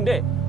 ngapain, Dek?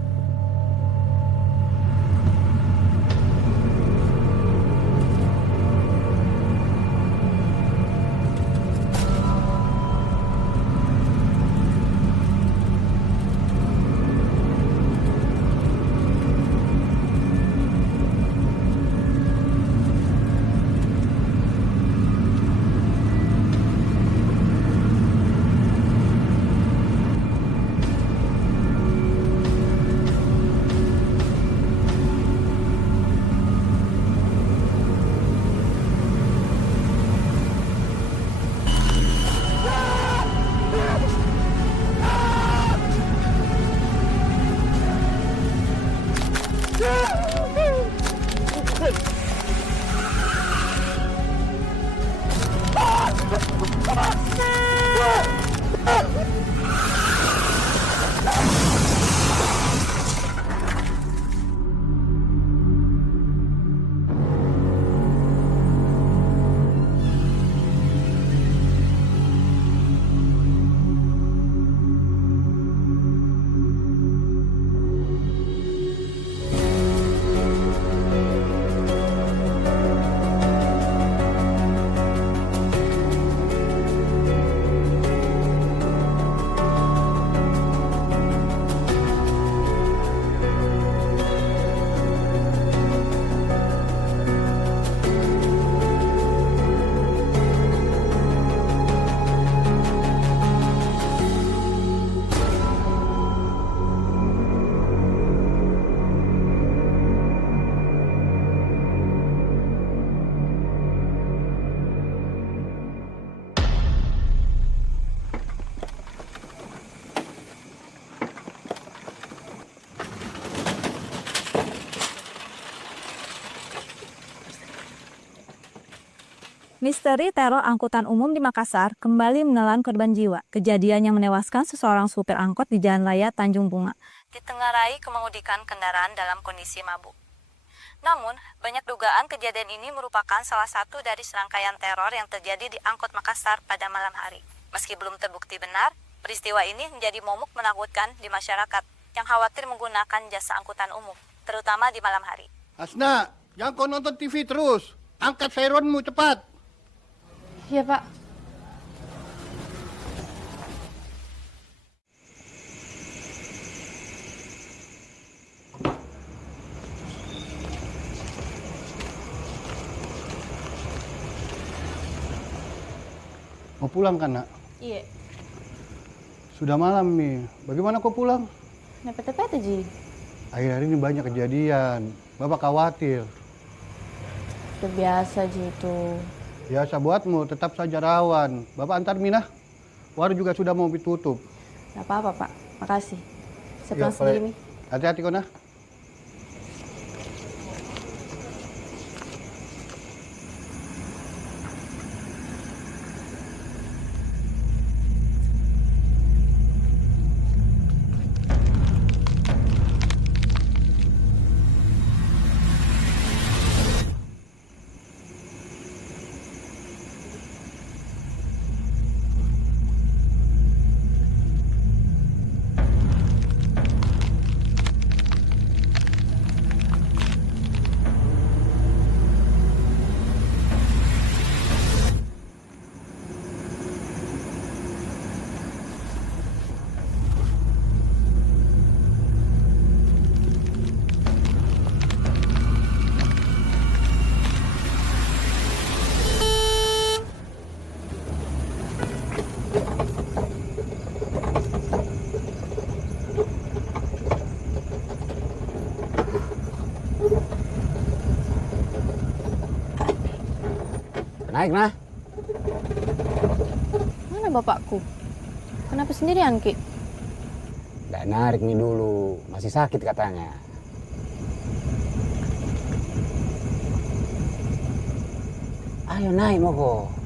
Misteri teror angkutan umum di Makassar kembali menelan korban jiwa. Kejadian yang menewaskan seseorang supir angkot di Jalan Raya Tanjung Bunga ditengarai kemengemudikan kendaraan dalam kondisi mabuk. Namun, banyak dugaan kejadian ini merupakan salah satu dari serangkaian teror yang terjadi di angkot Makassar pada malam hari. Meski belum terbukti benar, peristiwa ini menjadi momok menakutkan di masyarakat yang khawatir menggunakan jasa angkutan umum, terutama di malam hari. Asna, jangan kau nonton TV terus. Angkat sirenmu cepat. Iya, Pak. Mau pulang kan, Nak? Iya. Sudah malam nih. Bagaimana kau pulang? Nepet-nepet Ji. Akhir-akhir ini banyak kejadian. Bapak khawatir. Udah biasa Ji itu. Biasa buatmu, tetap saja rawan. Bapak antar Minah. Warung juga sudah mau ditutup. Gak apa-apa, Pak. Makasih. Saya pulang Ya, sendiri nih. Hati-hati kau, Nah. Naik, Nah. Mana bapakku? Kenapa sendirian, Ki? Nggak narik nih dulu, masih sakit katanya. Ayo naik, Moko.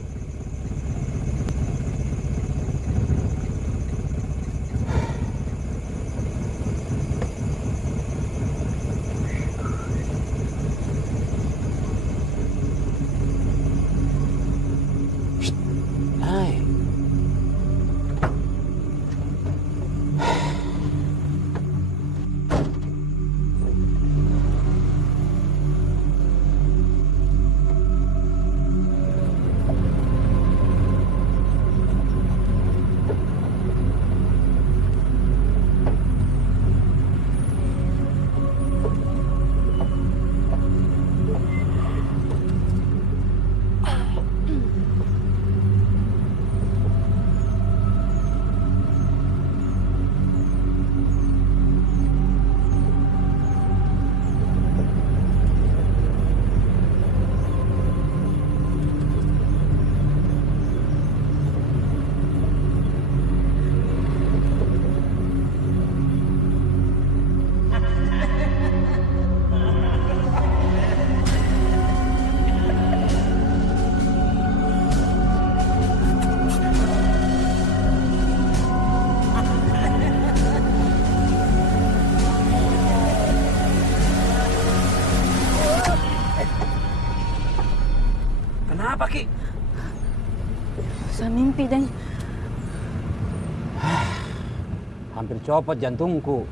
Hampir copot jantungku.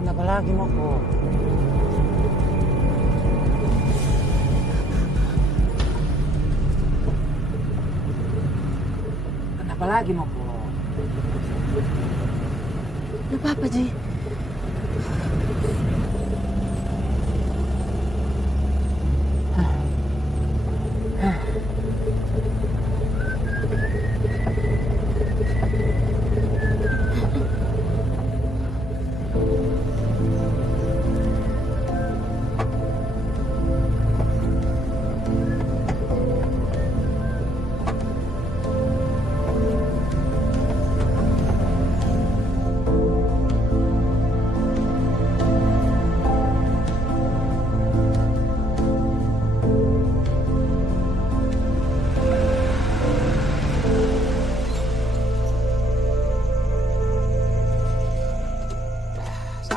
Kenapa lagi, Moko? Kenapa lagi, Moko? Gak apa-apa, Ji.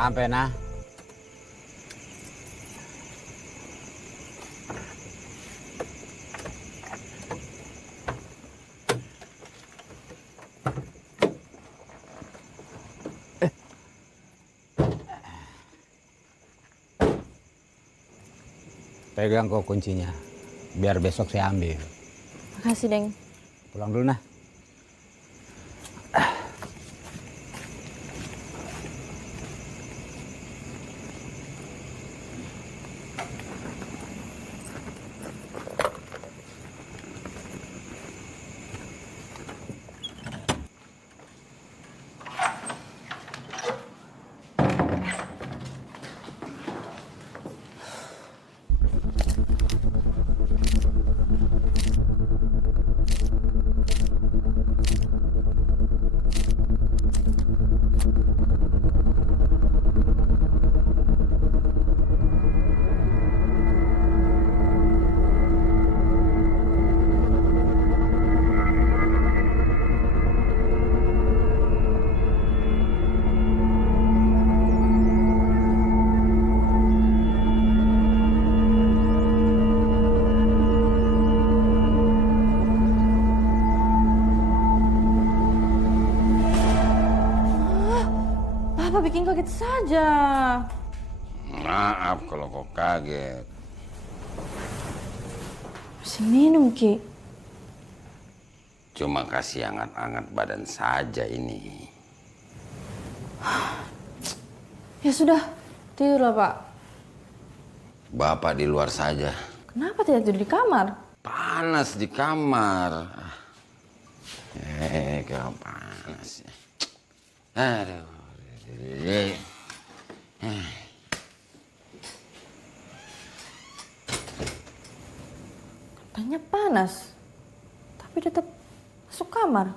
Sampai nah. Pegang kok kuncinya, biar besok saya ambil. Makasih, Deng. Pulang dulu nah. Papa bikin kaget saja. Maaf kalau kau kaget. Masih minum, Ki. Cuma kasih hangat-hangat badan saja ini. Ya sudah, tidurlah, Pak. Bapak di luar saja. Kenapa tidak tidur di kamar? Panas di kamar. Kau panas. Aduh. Katanya panas, tapi tetap masuk kamar.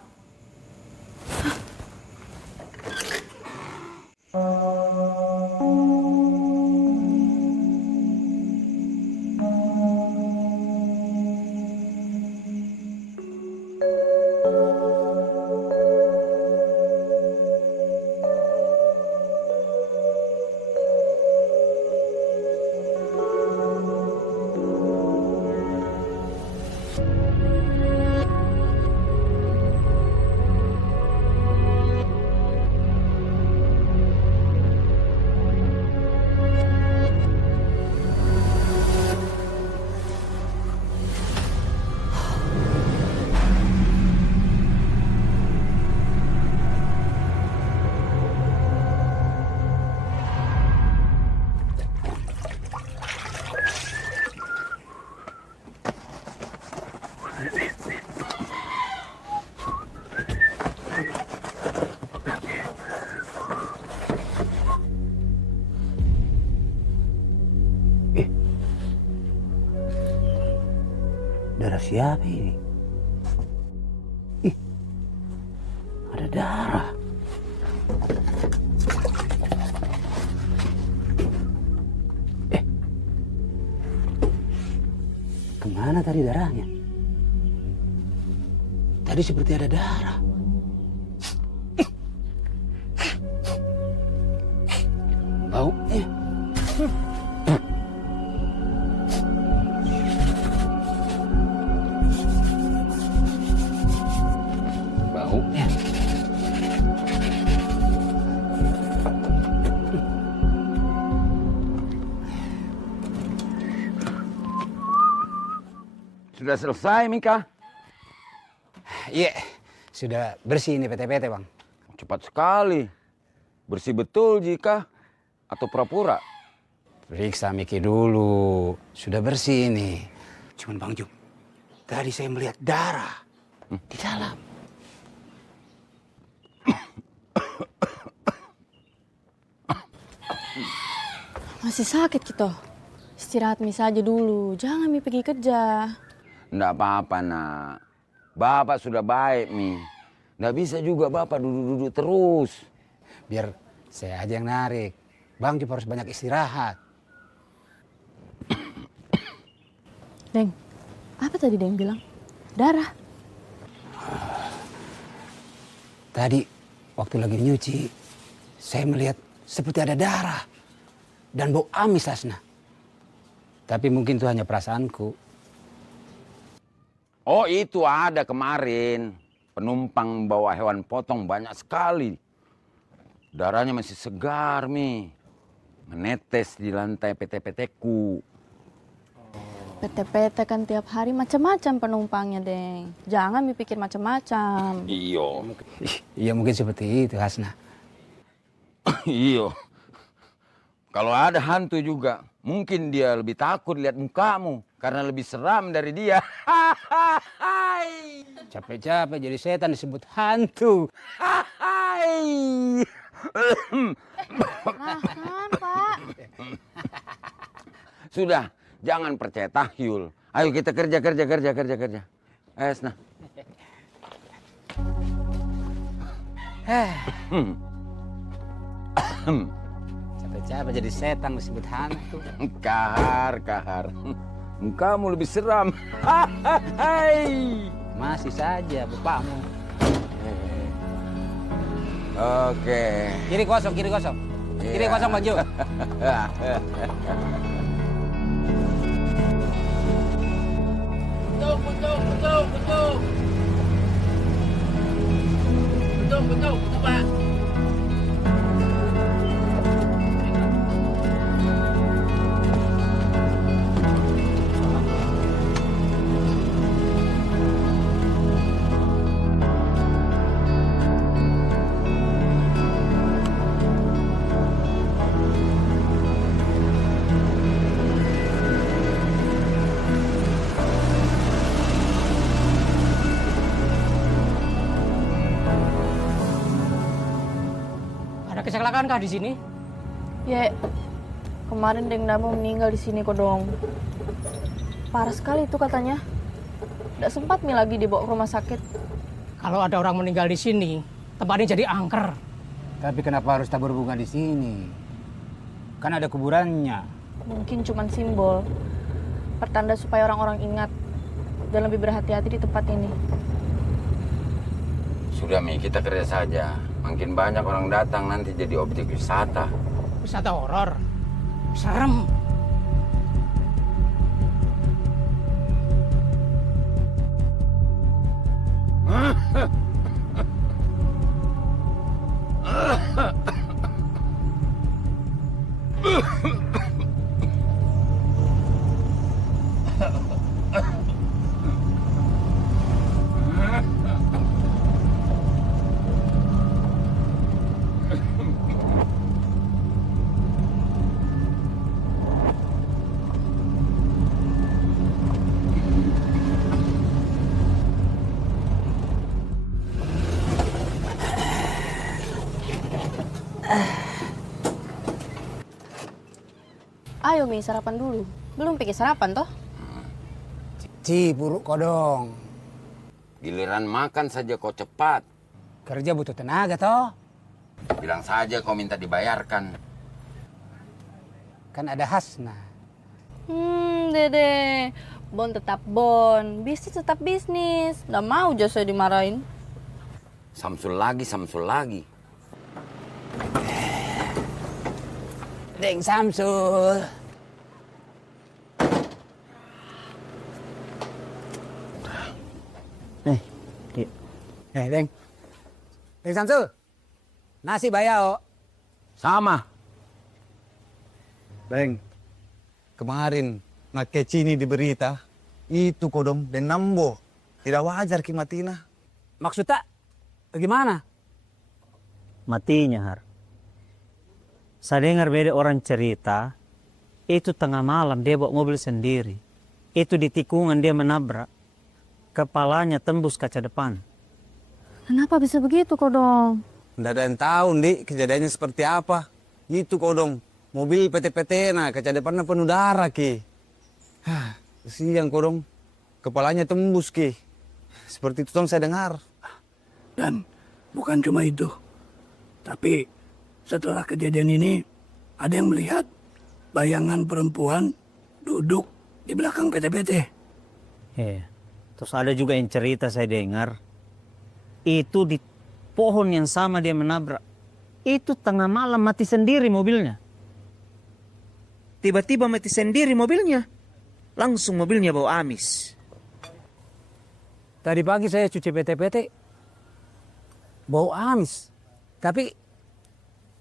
Darah siapa ini? Ih, ada darah. Kemana tadi darahnya? Tadi seperti ada darah. sudah selesai, Mika? Iya, sudah bersih ini PT-PT, Bang. Cepat sekali. Bersih betul jika atau pura-pura? Periksa Miki dulu. Sudah bersih ini. Cuman Bang Juk, tadi saya melihat darah di dalam. Masih sakit gitu. Istirahat Mi saja dulu, jangan Mi pergi kerja. Nggak apa-apa, nak. Bapak sudah baik, Mi. Nggak bisa juga Bapak duduk-duduk terus. Biar saya aja yang narik. Bang Juk harus banyak istirahat. Deng, apa tadi Deng bilang? Darah. Tadi waktu lagi nyuci, saya melihat seperti ada darah dan bau amis, Hasna. Tapi mungkin itu hanya perasaanku. Oh, itu ada kemarin. Penumpang bawa hewan potong banyak sekali. Darahnya masih segar, Mi. Menetes di lantai PT-PT-ku. PT-PT kan tiap hari macam-macam penumpangnya, Deng. Jangan Mi pikir macam-macam. Iyo. Iya mungkin seperti itu, Hasna. Iyo. Kalau ada hantu juga, mungkin dia lebih takut lihat mukamu karena lebih seram dari dia. Capek-capek jadi setan disebut hantu. Nahan, Pak. Sudah, jangan percaya tahyul. Ayo kita kerja. Nah. Capek-capek jadi setan disebut hantu. Kahar. Kamu lebih seram. Masih saja bapakmu. Oke. Kiri kosong. Kiri Iya. kosong, Bang Juk. Betul, Pak. Ada kecelakaan kah di sini? Ya, kemarin Deng Damo meninggal di sini kok dong. Parah sekali itu katanya. Tidak sempat Mi lagi dibawa ke rumah sakit. Kalau ada orang meninggal di sini, tempatnya jadi angker. Tapi kenapa harus tabur bunga di sini? Kan ada kuburannya. Mungkin cuma simbol. Pertanda supaya orang-orang ingat dan lebih berhati-hati di tempat ini. Sudah, Mi, kita kerja saja. Makin banyak orang datang nanti jadi objek wisata. Wisata horor. Serem. Ayo Mi, sarapan dulu. Belum pikir sarapan toh? Buruk kodong. Giliran makan saja kau cepat. Kerja butuh tenaga toh. Bilang saja kau minta dibayarkan. Kan ada Hasna. Dede. Bon tetap bon. Bisnis tetap bisnis. Nggak mau jasa dimarahin. Samsul lagi. Deng Samsul. Deng. Deng Samsul. Nasi bayao. Sama. Beng, kemarin nak kecini di berita, Itu kodong dan nambo. Tidak wajar ki matina. Maksudnya bagaimana? Matinya, Har. Saya dengar beda orang cerita, itu tengah malam dia bawa mobil sendiri. Itu di tikungan dia menabrak, kepalanya tembus kaca depan. Kenapa bisa begitu kodong? Tidak ada yang tahu, Dik, kejadiannya seperti apa. Itu kodong, mobil PT-PT nah, kaca depannya penuh darah ki. Kesian kodong, kepalanya tembus ki. Seperti itu saya dengar. Dan bukan cuma itu. Tapi setelah kejadian ini, ada yang melihat bayangan perempuan duduk di belakang PT-PT. Terus ada juga yang cerita saya dengar, itu di pohon yang sama dia menabrak. Itu tengah malam mati sendiri mobilnya. Tiba-tiba mati sendiri mobilnya. Langsung mobilnya bau amis. Tadi pagi saya cuci PT-PT, bau amis. Tapi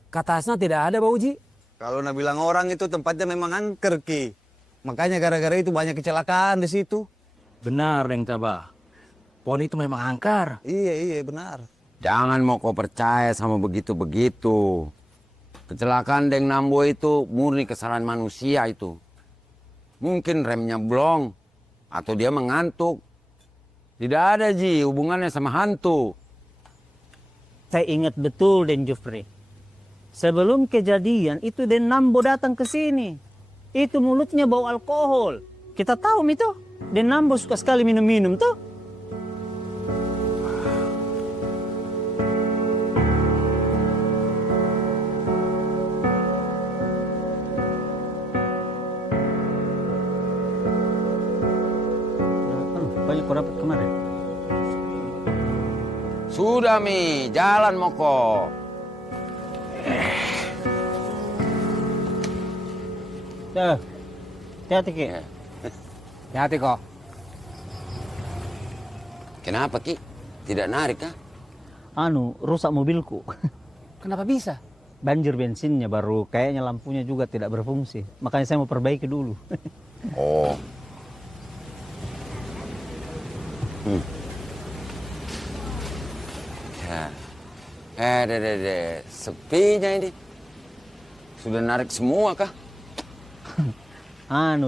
kata Asna tidak ada bau, Ji. Kalau nak bilang orang itu tempatnya memang angker ki. Makanya gara-gara itu banyak kecelakaan di situ. Benar, Deng Taba. Pohon itu memang angker. Iya benar. Jangan mau kau percaya sama begitu-begitu. Kecelakaan Deng Nambo itu murni kesalahan manusia itu. Mungkin remnya blong atau dia mengantuk. Tidak ada, Ji, hubungannya sama hantu. Saya ingat betul Den Jufri. Sebelum kejadian itu Den Nambo datang ke sini. Itu mulutnya bau alkohol. Kita tahu itu. Den Nambo suka sekali minum-minum tuh. Banyak kau dapat kemarin. Sudah, Mi. Jalan, Moko. Hati-hati, Ki. Hati kok. Kenapa, Ki? Tidak narik, kah? Rusak mobilku. Kenapa bisa? Banjir bensinnya baru, kayaknya lampunya juga tidak berfungsi. Makanya saya mau perbaiki dulu. Oh. Ya. Deh. Sepinya ini. Sudah narik semua, kah?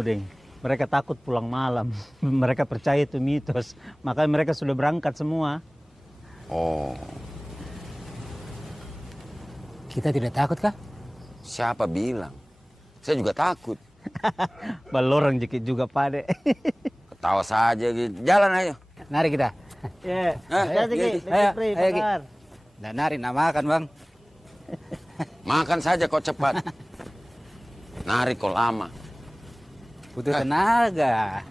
Deng. Mereka takut pulang malam. Mereka percaya itu mitos. Makanya mereka sudah berangkat semua. Oh. Kita tidak takut kah? Siapa bilang? Saya juga takut. Balorang jekit juga, Pade. Ketawa saja gitu. Jalan ayo. Nari kita. Ya, hati-hati, Ki. Ayo, Ki. Dan nari nak makan, Bang. Makan saja kau cepat. Narik kau lama. Butuh tenaga.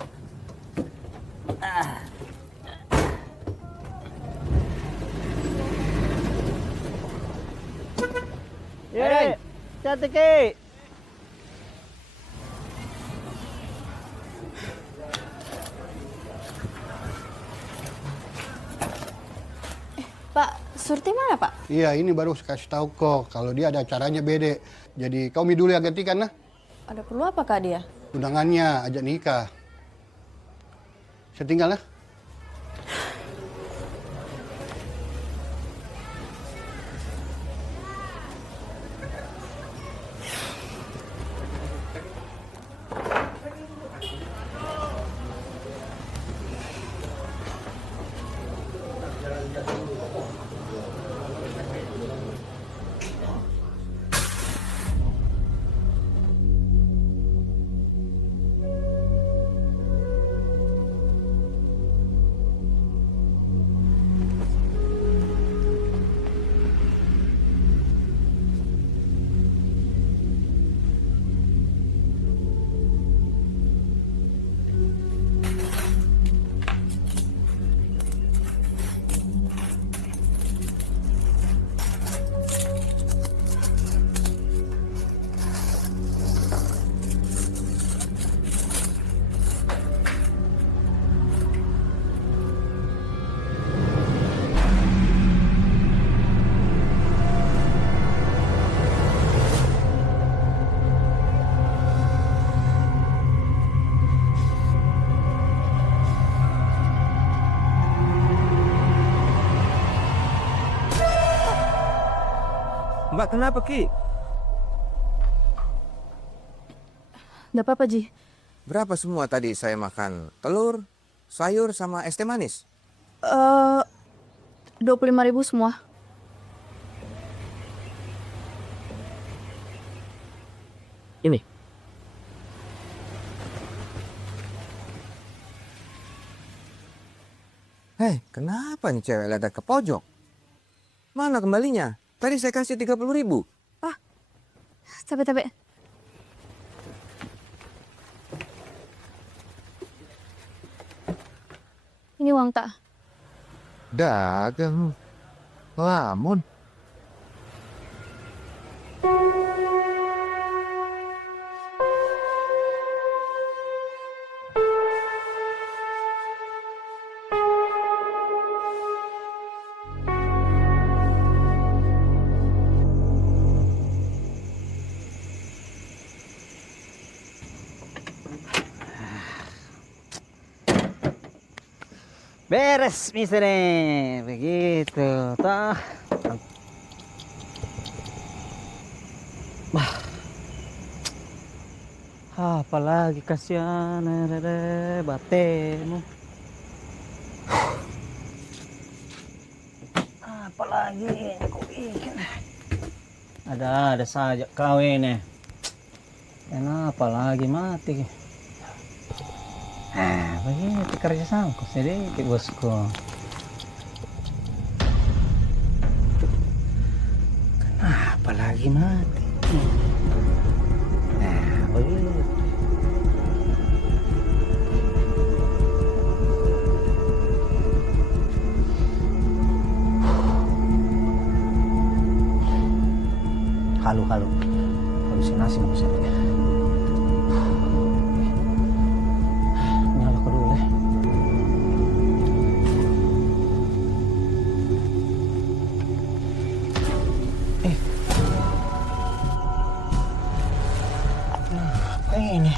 Ya, hati-hati, Ki. Pak, Surti mana, Pak? Iya, ini baru kasih tahu kok kalau dia ada acaranya bede. Jadi kau mi dulu yang gantikan nah. Ada perlu apa, Kak, dia? Undangannya ajak nikah. Saya tinggal nah. Mbak kenapa Ki? Nggak apa-apa, Ji. Berapa semua tadi saya makan? Telur, sayur, sama es teh manis? 25.000 semua. Ini. Hei, kenapa nih cewek ledak ke pojok? Mana kembalinya? Tadi saya kasih 30.000. Tapi. Ini uang tak? Dagang. Lamun. Beres, mister. Begitu. Tah. Apalagi kasihan, batemu. Apalagi kau bikin. Ada saja kau ini. Kenapa lagi mati? Begitu kerja sangkut sedikit bosku. Kenapa lagi mati? Begitu. Halo. Halusinasi maksudnya. Nyala ko dulu ya. Apa ini?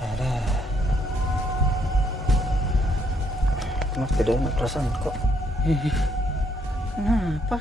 Ada. Mas tidak enak perasaan kok. Kenapa?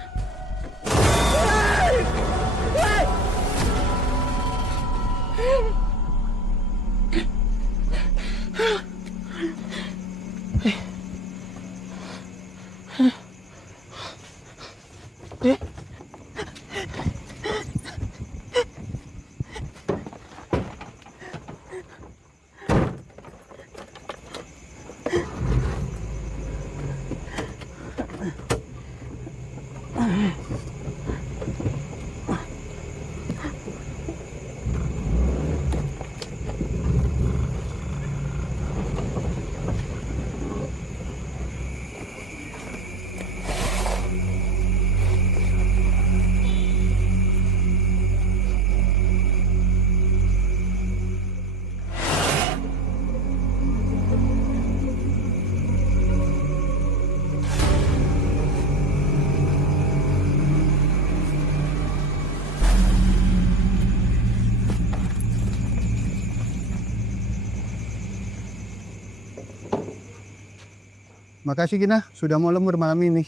Makasih Gina, sudah mau lembur malam ini.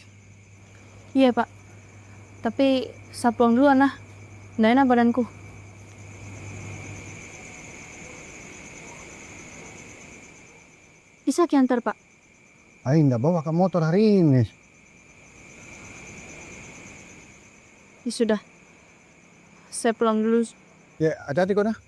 Iya, Pak. Tapi saya pulang duluan lah. Nggak enak badanku. Bisa kiantar, Pak? Ayo nggak bawa ke motor hari ini. Ya sudah. Saya pulang dulu. Ya, hati-hati kok nah.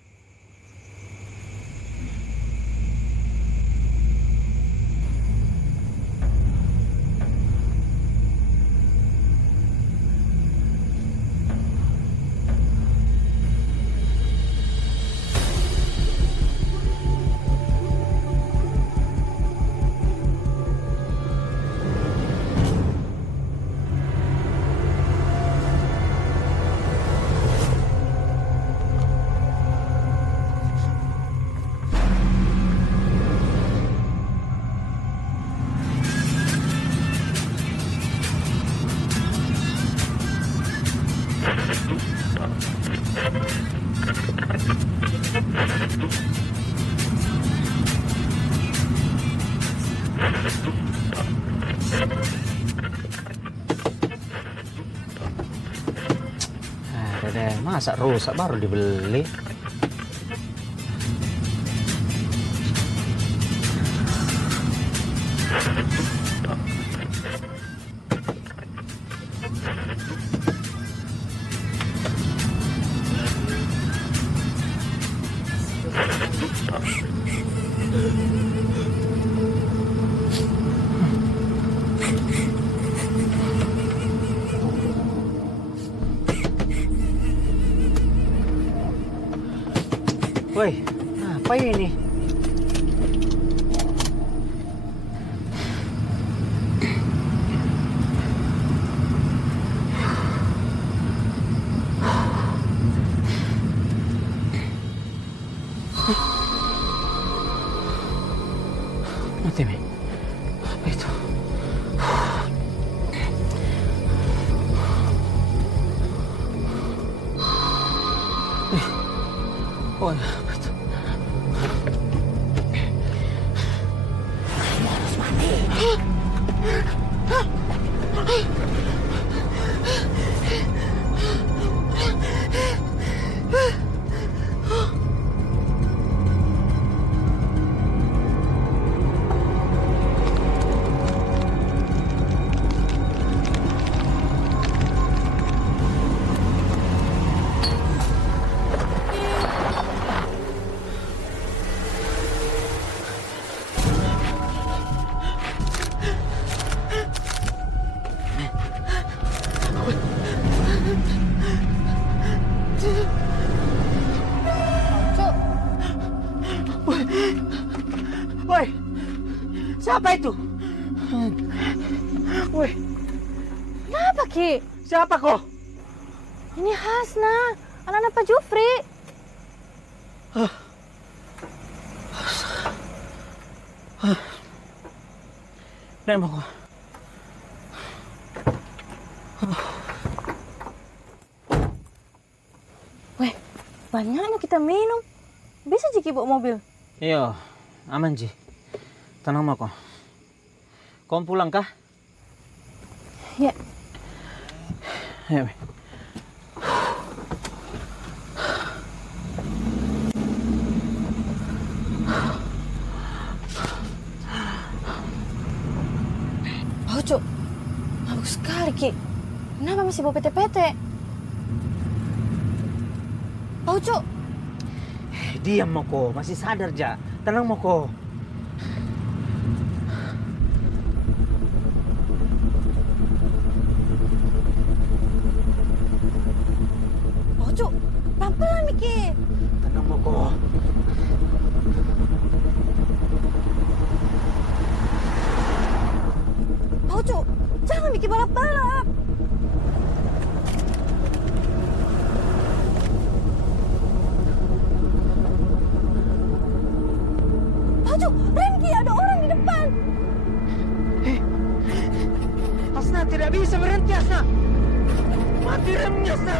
deh, masa rusak baru dibeli? Woi, apa ini? Mati, Mi. Apa itu? Oh, ya, apa itu? Harus mati. Woi, siapa itu? Woi, Kenapa, Ki? siapa kok? Ini Hasna, anak-anak Pak Jufri. Nek mau kok. Weh, banyaknya kita minum. Bisa Jiki bawa mobil? Iya, aman Ji. Tenang mau kok. Kau pulang kah? Ya. Ayo, Mi. Oh, Cuk. Mabuk sekali, Ki. Kenapa masih bawa PT-PT? Oh, Cuk. Diam Moko, masih sadar Ja. Tenang Moko. Oh, Cuk. Pelan-pelan, Miki. Tenang Moko. Oh, Cuk. Jangan Miki balap-balap. Oh, Cuk. Rem, Ki. Ada orang di depan. Hasna tidak bisa berhenti Hasna. Mati remnya Hasna.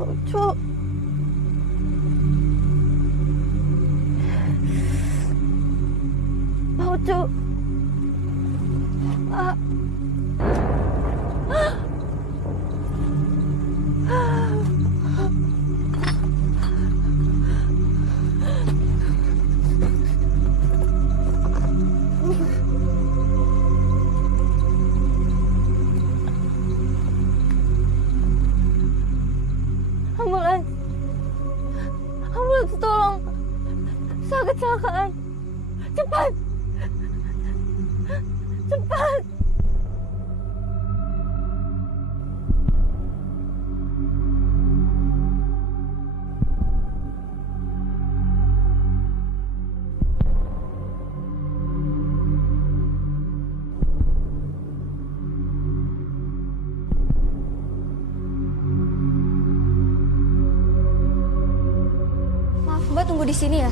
Oh, Cuk. Oh, Cuk. Ah. Ambulans. Ambulans, tolong. Saya kecelakaan. Cepat. Cepat. di sini ya?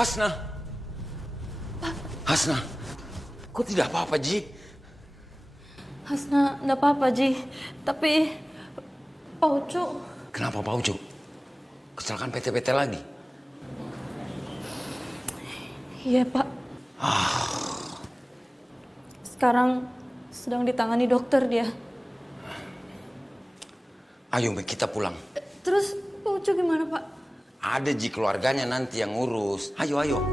Hasna. Hasna. Kok tidak apa-apa, Ji? Hasna, enggak apa-apa, Ji. Tapi Pak Ucu. Kenapa Pak Ucu? Kecelakaan PT-PT lagi? Iya, Pak. Sekarang sedang ditangani dokter dia. Ayo, kita pulang. Terus Pak Ucu gimana, Pak? Ada Ji, keluarganya nanti yang ngurus. Ayo.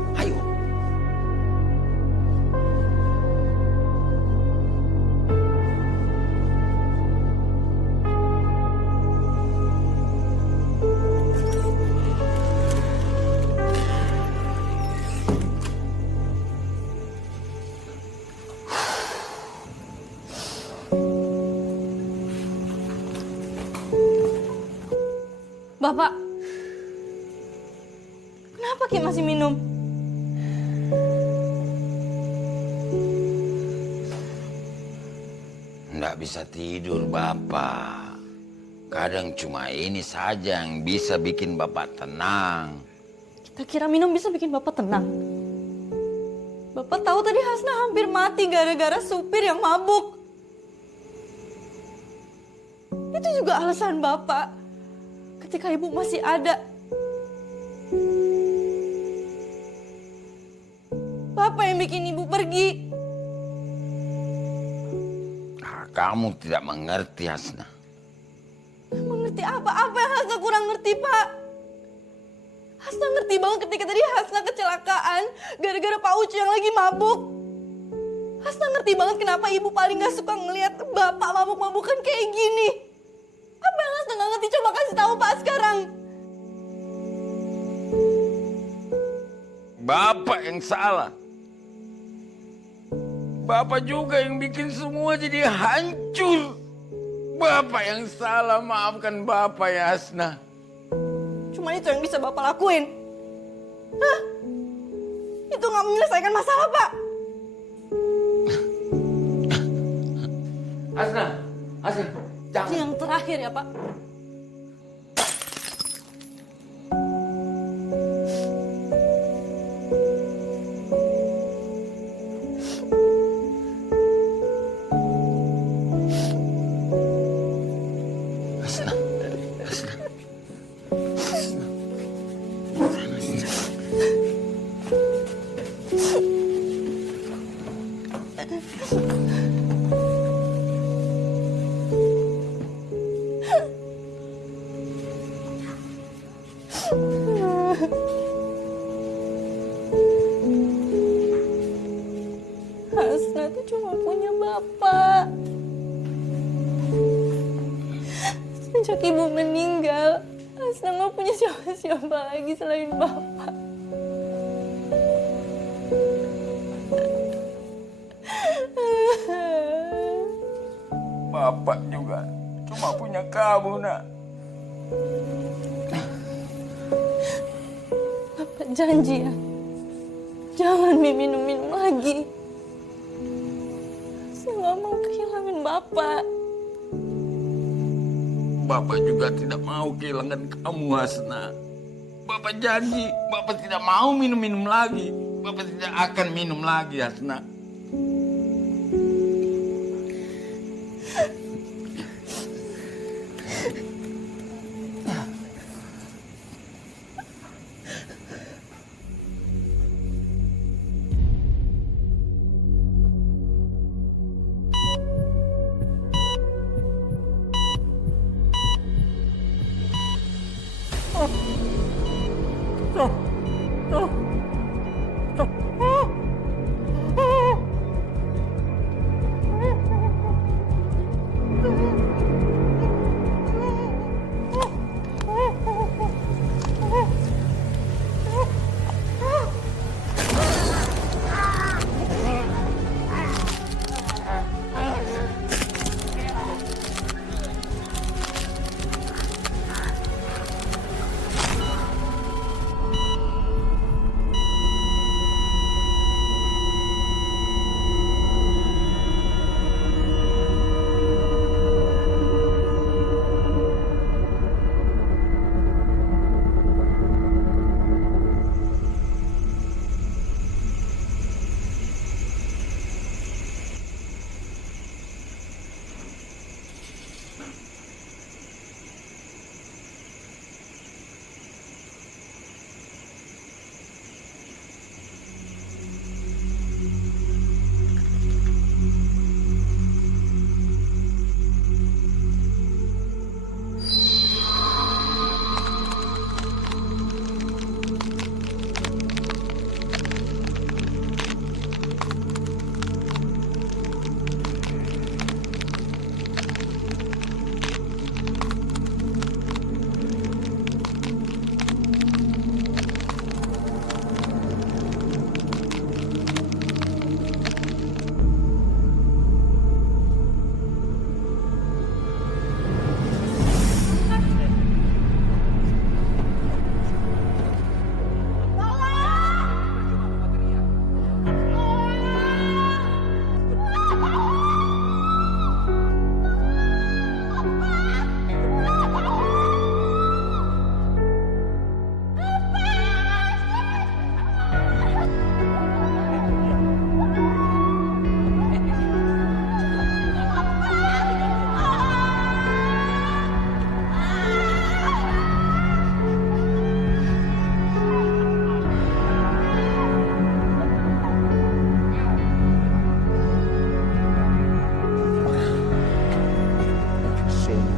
Bapak, kenapa Ki masih minum? Nggak bisa tidur, Bapak. Kadang cuma ini saja yang bisa bikin Bapak tenang. Kita kira minum bisa bikin Bapak tenang. Bapak tahu tadi Hasna hampir mati gara-gara supir yang mabuk. Itu juga alasan Bapak ketika Ibu masih ada. Bapak yang bikin Ibu pergi. Kamu tidak mengerti, Hasna. Mengerti apa? Apa yang Hasna kurang ngerti, Pak? Hasna ngerti banget ketika tadi Hasna kecelakaan gara-gara Pak Ucu yang lagi mabuk. Hasna ngerti banget kenapa Ibu paling gak suka ngelihat Bapak mabuk-mabukan kayak gini. Apa yang Hasna gak ngerti? Coba kasih tahu Pak sekarang. Bapak yang salah. Bapak juga yang bikin semua jadi hancur. Bapak yang salah, maafkan Bapak ya, Hasna. Cuma itu yang bisa Bapak lakuin. Hah? Itu gak menyelesaikan masalah, Pak. Hasna, jangan. Ini yang terakhir ya, Pak. Hasna tuh cuma punya Bapak. Sejak Ibu meninggal, Hasna nggak punya siapa-siapa lagi selain Bapak. Bapak juga cuma punya kamu, Nak. Bapak janji ya, jangan minum-minum lagi. Saya nggak mau kehilangan Bapak. Bapak juga tidak mau kehilangan kamu, Hasna. Bapak janji, Bapak tidak mau minum-minum lagi. Bapak tidak akan minum lagi, Hasna.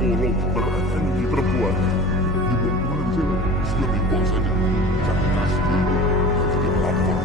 tolong perhatian di perempuan. Dibuang aja, sudah dibuang saja. Jangan kasih dia, nanti dia melapor.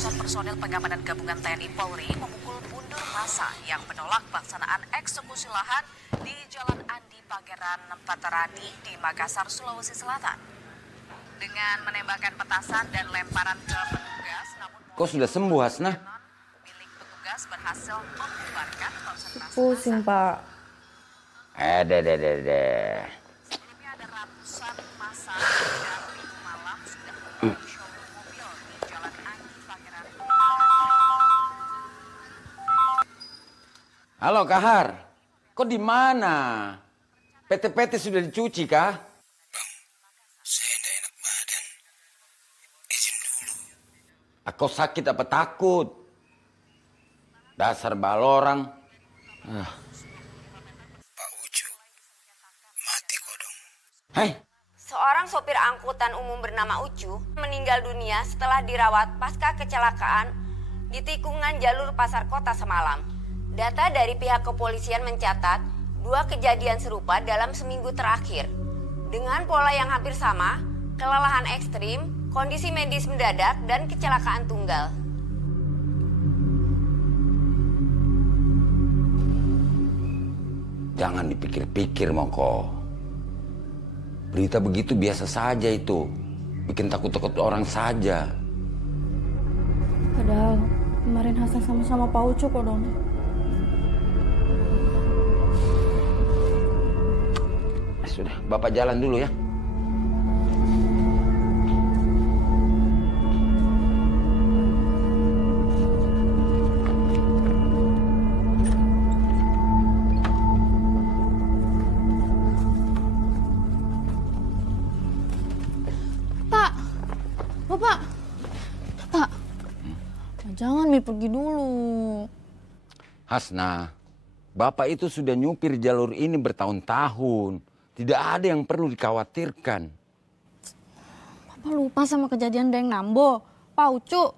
ratusan personel pengamanan gabungan TNI Polri memukul mundur massa yang menolak pelaksanaan eksekusi lahan di Jalan Andi Pangeran Pataradi di Makassar, Sulawesi Selatan. Dengan menembakkan petasan dan lemparan ke petugas, namun Kau sudah sembuh, Hasna? milik petugas berhasil membubarkan konsentrasi Pusing, Pak. Deh. Sebelumnya ada ratusan massa dan minggu malam sudah memenuhi showroom mobil di Jalan Andi Pangeran. Halo, Kahar. Kau di mana? PT-PT sudah dicuci, kah? Saya tidak enak badan. Izin dulu. Aku sakit apa takut? Dasar balorang. Pak Ucu, mati kodong. Hei, Seorang sopir angkutan umum bernama Ucu meninggal dunia setelah dirawat pasca kecelakaan di tikungan jalur pasar kota semalam. Data dari pihak kepolisian mencatat 2 kejadian serupa dalam seminggu terakhir. Dengan pola yang hampir sama, kelelahan ekstrim, kondisi medis mendadak, dan kecelakaan tunggal. jangan dipikir-pikir, Moko. Berita begitu biasa saja itu. Bikin takut-takut orang saja. Padahal kemarin Hasan sama-sama Pak Ucu kok dong. Sudah, Bapak jalan dulu ya. Pak, Bapak, Pak, jangan Mi pergi dulu. Hasna, Bapak itu sudah nyupir jalur ini bertahun-tahun. Tidak ada yang perlu dikhawatirkan. Papa lupa sama kejadian Deng Nambo, Pak Ucu.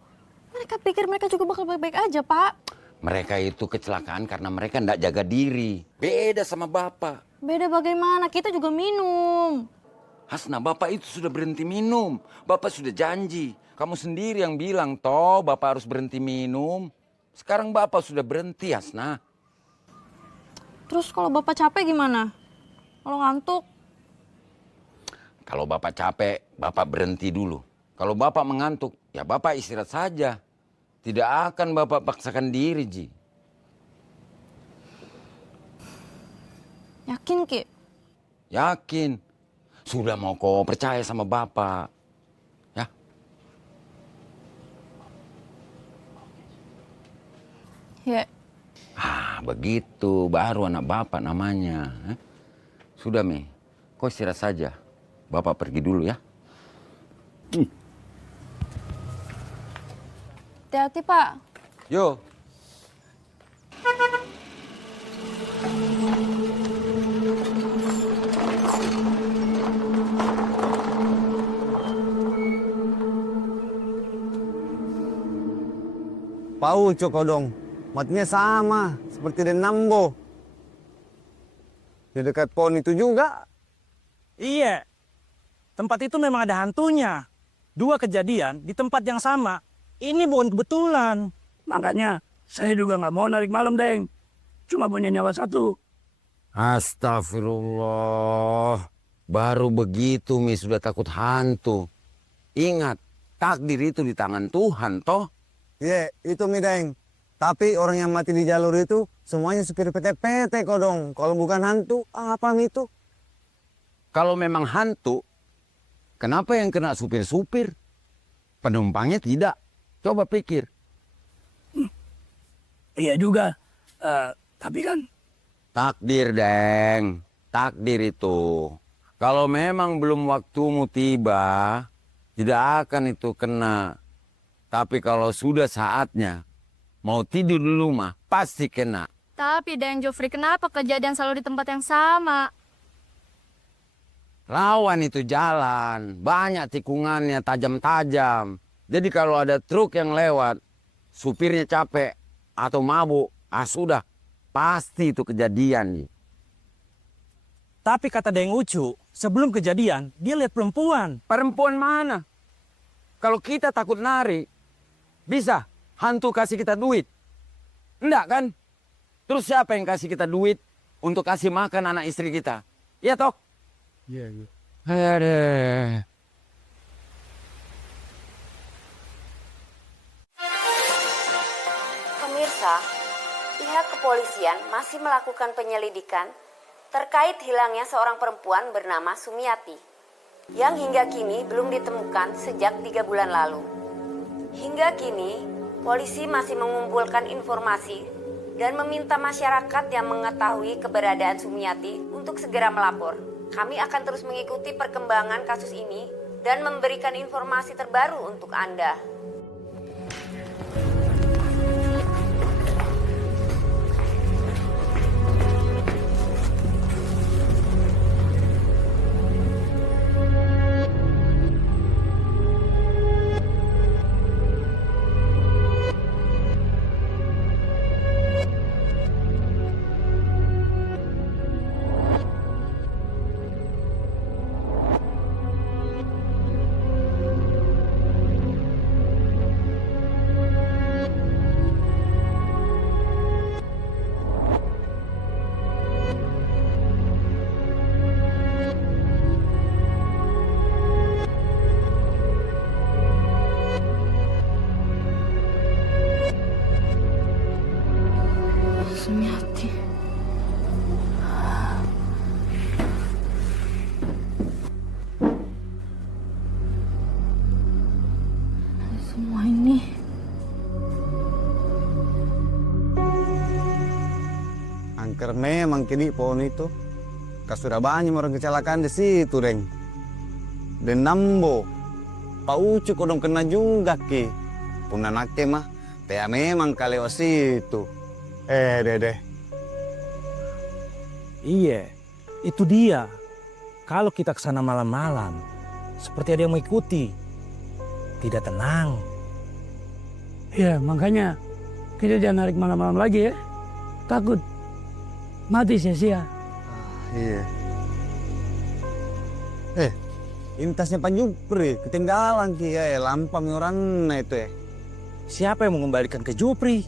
Mereka pikir mereka juga bakal baik-baik aja, Pak. Mereka itu kecelakaan karena mereka tidak jaga diri. Beda sama Bapak. Beda bagaimana? Kita juga minum. Hasna, Bapak itu sudah berhenti minum. Bapak sudah janji. Kamu sendiri yang bilang, toh Bapak harus berhenti minum. Sekarang Bapak sudah berhenti, Hasna. Terus kalau Bapak capek gimana? Kalau ngantuk? Kalau Bapak capek, Bapak berhenti dulu. Kalau Bapak mengantuk, ya Bapak istirahat saja. Tidak akan Bapak paksakan diri, Ji. Yakin, Ki? Yakin. Sudah mau kau percaya sama Bapak. Ya. Ya. Begitu, baru anak Bapak namanya. Sudah, Mi. Kau istirahat saja. Bapak pergi dulu ya. Hati-hati, Pak. Yo. Pak Ucu kodong, matinya sama seperti Den Nambo. Di dekat pohon itu juga. Iya, tempat itu memang ada hantunya. 2 kejadian di tempat yang sama. Ini bukan kebetulan. Makanya saya juga nggak mau narik malam, Deng. Cuma punya nyawa 1. Astagfirullah. Baru begitu, Mi, sudah takut hantu. Ingat, takdir itu di tangan Tuhan, toh? Iya, itu Mi Deng. Tapi orang yang mati di jalur itu semuanya supir PT-PT kodong. Kalau bukan hantu, apa Mi itu? Kalau memang hantu, kenapa yang kena supir-supir? Penumpangnya tidak. Coba pikir. Iya juga. Tapi kan... Takdir, Deng. Takdir itu. Kalau memang belum waktumu tiba, tidak akan itu kena. Tapi kalau sudah saatnya, mau tidur dulu mah, pasti kena. Tapi Deng Jofri, kenapa kejadian selalu di tempat yang sama? Rawan itu jalan, banyak tikungannya tajam-tajam. Jadi kalau ada truk yang lewat, supirnya capek atau mabuk, sudah, pasti itu kejadian. Tapi kata Deng Ucu, sebelum kejadian, dia lihat perempuan. Perempuan mana? Kalau kita takut nari, bisa hantu kasih kita duit? Enggak kan? Terus siapa yang kasih kita duit untuk kasih makan anak istri kita? Iya toh? Iya, iya. Aduh. Pemirsa, pihak kepolisian masih melakukan penyelidikan terkait hilangnya seorang perempuan bernama Sumiati yang hingga kini belum ditemukan sejak 3 bulan lalu. Hingga kini, polisi masih mengumpulkan informasi dan meminta masyarakat yang mengetahui keberadaan Sumiati untuk segera melapor. Kami akan terus mengikuti perkembangan kasus ini dan memberikan informasi terbaru untuk Anda. Sumiati. Semua ini Angker memang kini pohon itu. Sudah banyak orang kecelakaan di situ, Deng. Den Nambo. Pak Ucu kodong kena juga, Ki. Pun anaknya mah, memang kaleo situ. Dede. Iya, itu dia. Kalau kita ke sana malam-malam, seperti ada yang mengikuti. Tidak tenang. Ya, makanya kita jangan narik malam-malam lagi ya. Takut mati sia-sia. Iya. Ini tasnya Pak Jupri, ketinggalan Ki. Lampam orang itu ya. Siapa yang mengembalikan ke Jupri?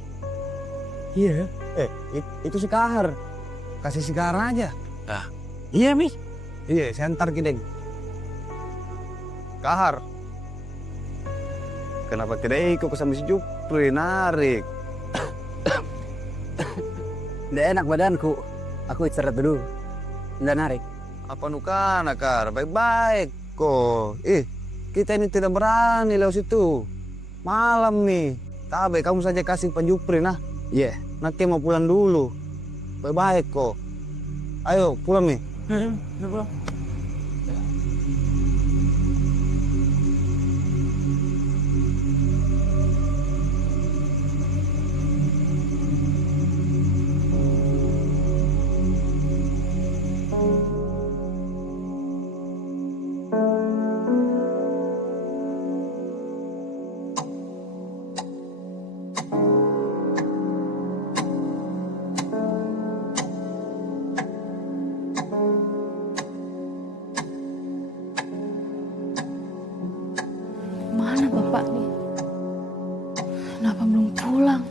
Iya. Itu si Kahar. Kasih si Kahar aja. Iya, Mi. Iya, saya antar Ki, Deng. Kahar. Kenapa tidak ikut sama si Jupri, narik? Nggak enak badanku. Aku istirahat dulu. Nggak narik. Apa nukana, Kar? Baik-baik kok. Kita ini tidak berani lewat situ. Malam nih. Tabe, kamu saja kasih Pak Jupri, nah. Iya. Nanti mau pulang dulu. Baik-baik kok. Ayo, pulang nih. Mana bapak nih? Kenapa belum pulang?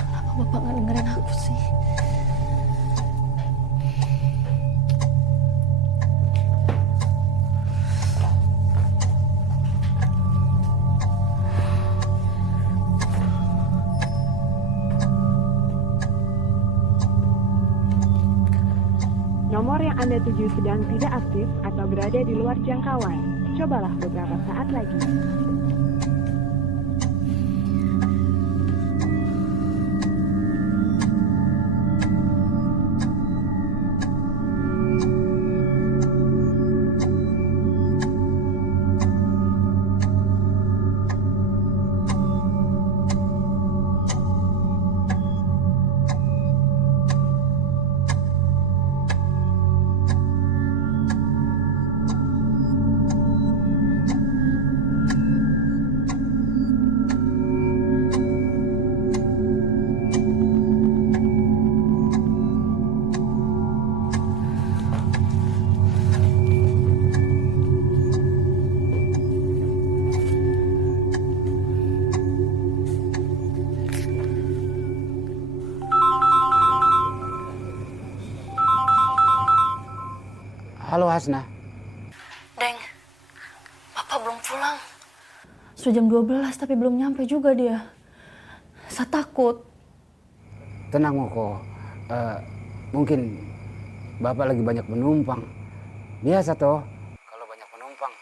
Kenapa bapak nggak dengerin aku sih? Nomor yang Anda tuju sedang tidak aktif atau berada di luar jangkauan. Cobalah beberapa saat lagi. Halo Hasna. Deng, bapak belum pulang. Sudah jam 12 tapi belum nyampe juga dia. Saya takut. Tenang Moko. Mungkin Bapak lagi banyak penumpang. Biasa toh. Kalau banyak penumpang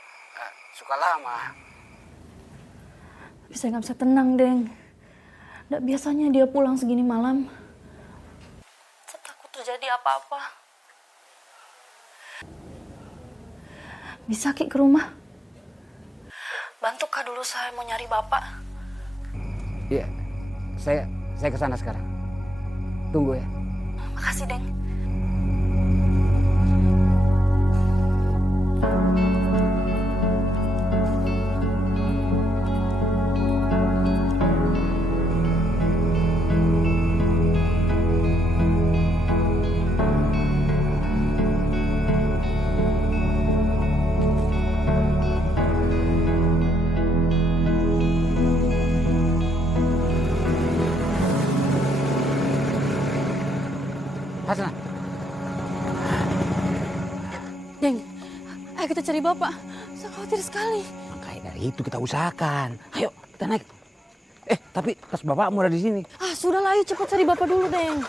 suka lama. Tapi saya nggak bisa tenang, Deng. Nggak biasanya dia pulang segini malam. Saya takut terjadi apa-apa. Bisa Ki ke rumah? Bantu Kak dulu, saya mau nyari bapak. Iya, saya ke sana sekarang. Tunggu ya. Makasih, Deng. Hasna. Deng, ayo kita cari bapak. Saya khawatir sekali. Makanya dari itu kita usahakan. Ayo kita naik. Tapi tas bapakmu ada di sini. Sudahlah, ayo cepat cari bapak dulu, Deng.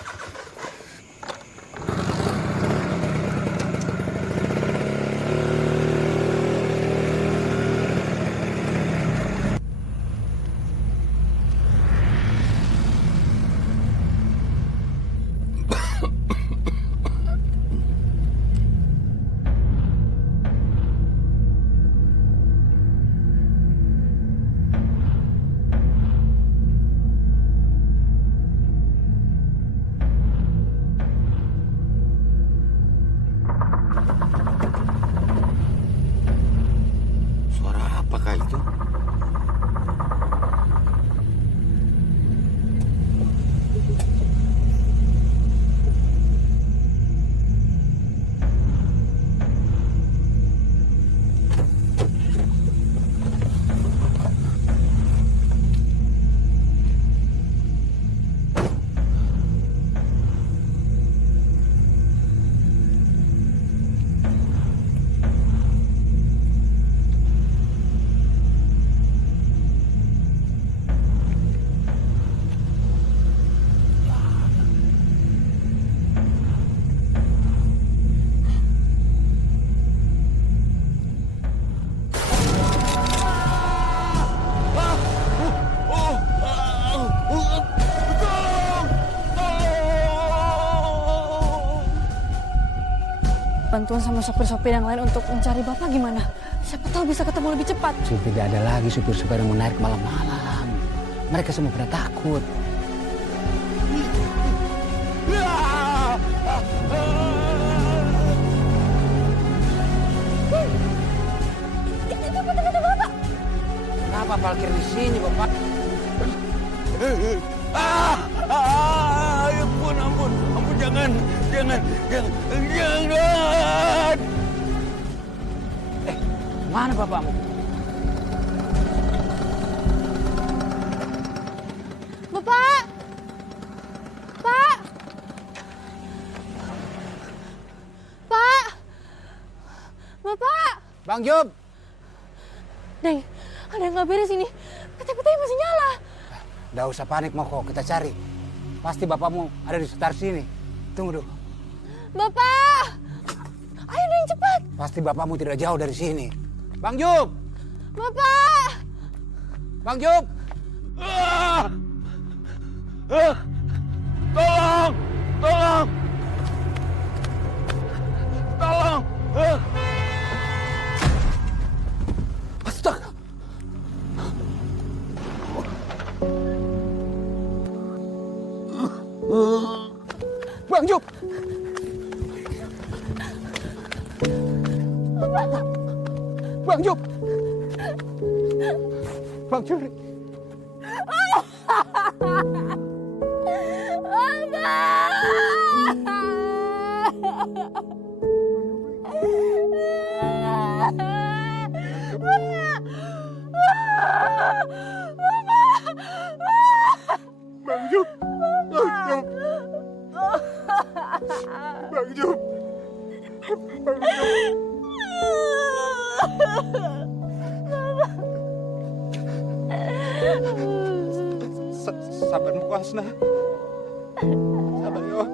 bantuan sama sopir-sopir yang lain untuk mencari Bapak gimana? Siapa tahu bisa ketemu lebih cepat. Sudah tidak ada lagi supir-supir yang menarik malam-malam. Mereka semua pada takut. Itu kata-kata Bapak. Kenapa parkir di sini, Bapak? Ampun, jangan. Mana bapakmu? Bapak! Pak! Pak! Bapak! Bang Job! Deng, ada yang nggak beres ini. PT-PT masih nyala. Nggak usah panik, Moko. Kita cari. Pasti bapakmu ada di sekitar sini. Tunggu dulu. Bapak! Ayo Deng, cepat. Pasti bapakmu tidak jauh dari sini. Bang Job! Bapak! Bang Job! Tolong! Astaga! Bang Job! Bang Job! Bang Juri! Bang Job! Sabar Muko Hasna. Sabar ya.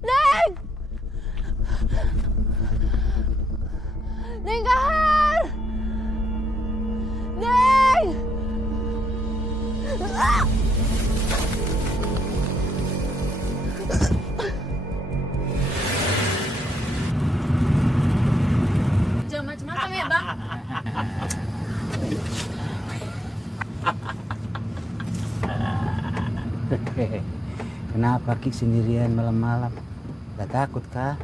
Deng! Deng Kahar! Deng! Jangan macam-macam ya, Bang. Kenapa Ki sendirian malam-malam? Gak takut kah?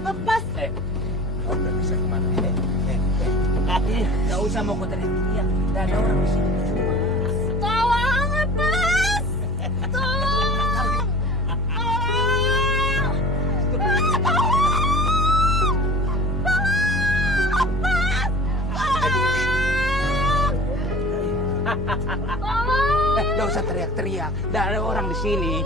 Lepas! Kau udah bisa kemana? Gak usah mau kau teriak-teriak. Gak ada orang di sini cuma. Tolong, lepas! Tolong! Gak usah teriak-teriak. Gak ada orang di sini.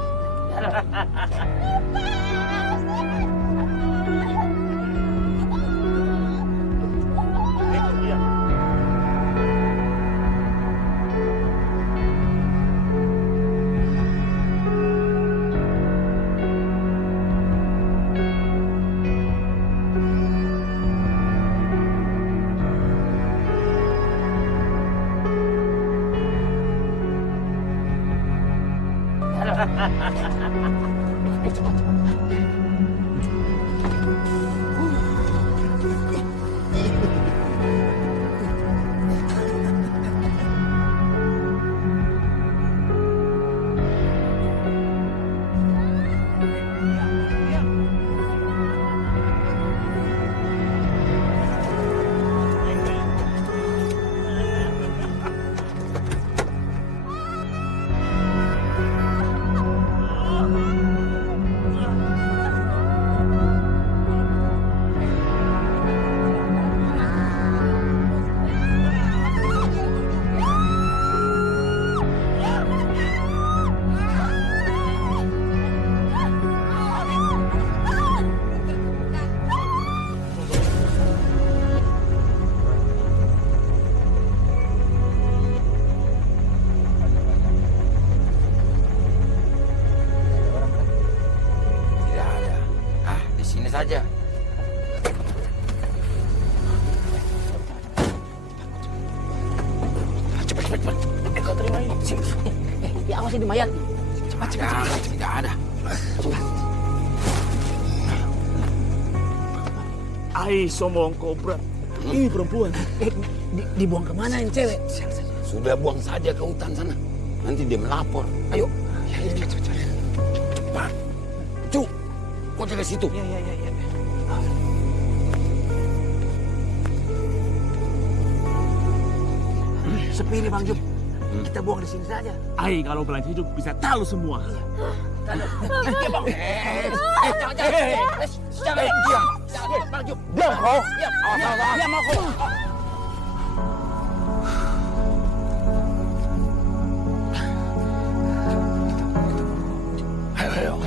saja. Cepat. Kau terima ini. Ya awas ini mayat. Cepat. Tidak ada. Ai sombong kobra. Ini perempuan. Dibuang kemana ini cewek? Sudah buang saja ke hutan sana. Nanti dia melapor. Ayo. Cepat. Cuk, kau jaga situ. Ya. Sepi nih Bang Jup. Kita buang di sini saja. Ai kalau belajar hidup bisa tahu semua. Jangan diam. Bang Jup. Diam kau. Diam aku. Ayo.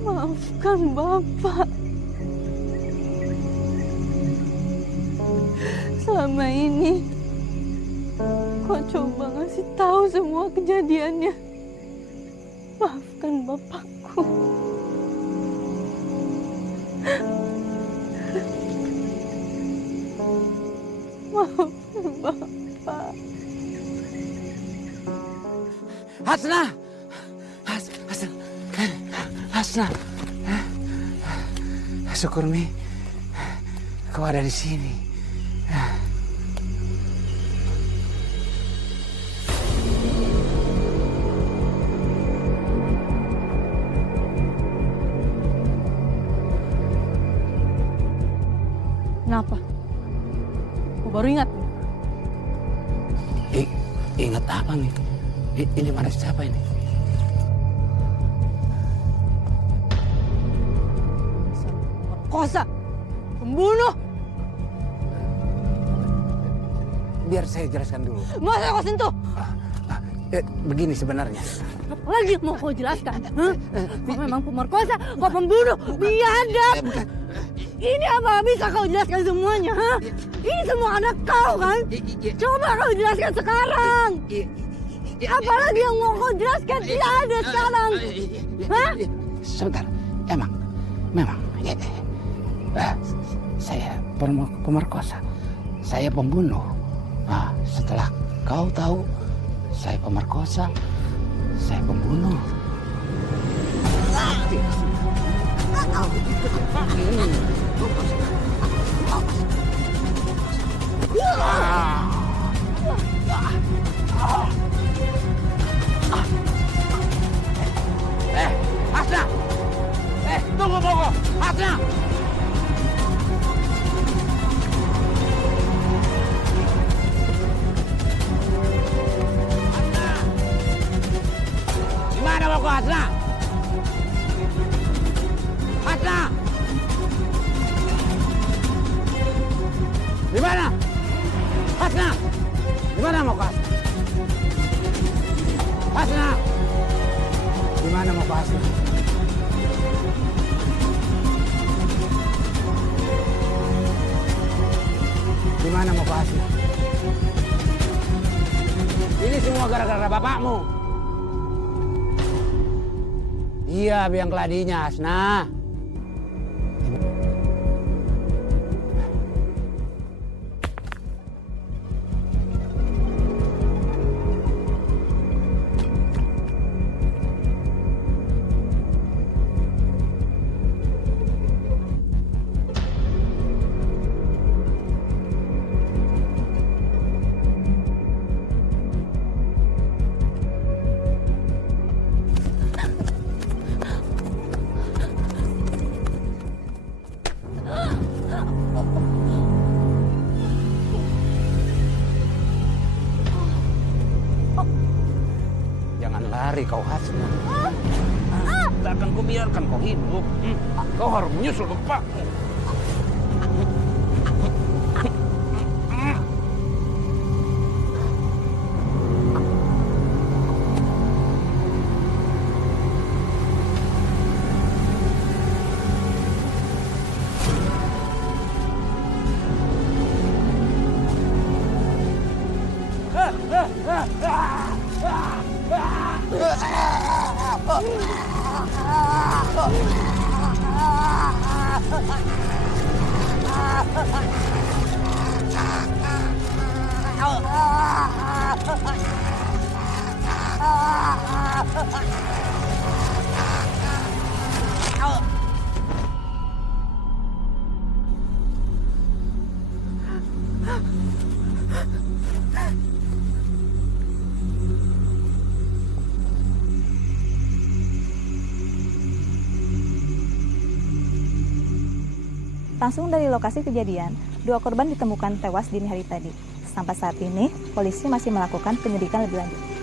Maafkan Bapak. Selama ini kau coba ngasih tahu semua kejadiannya. Maafkan Bapakku. Maafkan Bapak. Hasna. Syukur Mi, kau ada di sini. Kenapa? Kau baru ingat? Ingat apa nih? Ini mana siapa ini? Kosa, pembunuh. Biar saya jelaskan dulu. Masa kau sentuh? Begini sebenarnya. Apa lagi mau kau jelaskan? Kau memang pemerkosa, kau pembunuh, biadab. Ini apa bisa kau jelaskan semuanya? Ini semua anak kau kan? Coba kau jelaskan sekarang. Apalagi yang mau kau jelaskan? Tidak ada sekarang. Sebentar, memang. Saya pemerkosa, saya pembunuh. Setelah kau tahu saya pemerkosa, saya pembunuh. Hasna! Tunggu! Hasna! Gimana mau kau, Hasna? Hasna! Gimana? Hasna! Gimana mau kau, Hasna? Hasna! Gimana mau kau, Hasna? Gimana mau kau, Hasna? Ini semua gara-gara bapakmu. Iya, biang keladinya, Hasna. lari kau Hasna. Tak akan kubiarkan kau hidup. Kau harus menyusul bapakmu. Langsung dari lokasi kejadian, 2 korban ditemukan tewas dini hari tadi. Sampai saat ini, polisi masih melakukan penyelidikan lebih lanjut.